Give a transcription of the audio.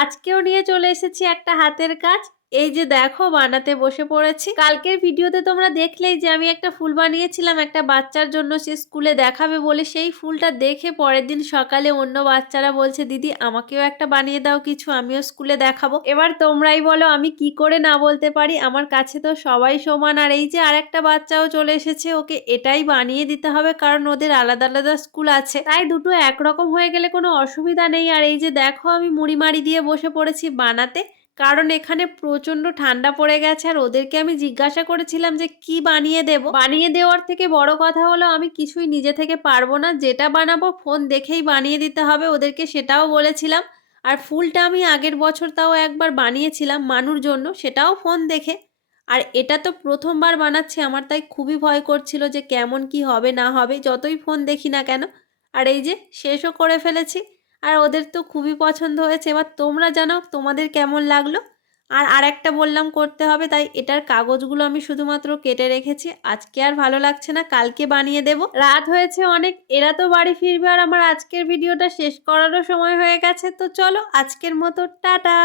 আজকেও নিয়ে চলে এসেছি একটা হাতের কাজ। এই যে দেখো বানাতে বসে পড়েছি। কালকের ভিডিওতে তোমরা দেখলেই যে আমি একটা ফুল বানিয়েছিলাম একটা বাচ্চার জন্য, সে স্কুলে দেখাবে বলে। সেই ফুলটা দেখে পরের দিন সকালে অন্য বাচ্চারা বলছে দিদি আমাকেও একটা বানিয়ে দাও কিছু, আমিও স্কুলে দেখাবো। এবার তোমরাই বলো আমি কি করে না বলতে পারি, আমার কাছে তো সবাই সমান। আর এই যে আরেকটা বাচ্চাও চলে এসেছে, ওকে এটাই বানিয়ে দিতে হবে কারণ ওদের আলাদা আলাদা স্কুল আছে, তাই দুটো একরকম হয়ে গেলে কোনো অসুবিধা নেই। আর এই যে দেখো আমি মুড়ি মাড়ি দিয়ে বসে পড়েছি বানাতে, কারণ এখানে প্রচন্ড ঠান্ডা পড়ে গেছে। আর ওদেরকে আমি জিজ্ঞাসা করেছিলাম যে কি বানিয়ে দেব। বানিয়ে দেওয়ার থেকে বড় কথা হলো আমি কিছুই নিজে থেকে পারবো না, যেটা বানাবো ফোন দেখেই বানিয়ে দিতে হবে ওদেরকে, সেটাও বলেছিলাম। আর ফুলটা আমি আগের বছর তাও একবার বানিয়েছিলাম মানুর জন্য, সেটাও ফোন দেখে। আর এটা তো প্রথমবার বানাচ্ছি, আমার তাই খুবই ভয় করছিল যে কেমন কি হবে না হবে, যতই ফোন দেখি না কেন। আর এই যে শেষও করে ফেলেছি, আর ওদের তো খুবই পছন্দ হয়েছে। এবার তোমরা জানাও তোমাদের কেমন লাগলো। আর আরেকটা বললাম করতে হবে, তাই এটার কাগজগুলো আমি শুধুমাত্র কেটে রেখেছি। আজকে আর ভালো লাগছে না, কালকে বানিয়ে দেব। রাত হয়েছে অনেক, এরা তো বাড়ি ফিরবে আর আমার আজকের ভিডিওটা শেষ করারও সময় হয়ে গেছে। তো চলো আজকের মতো টাটা।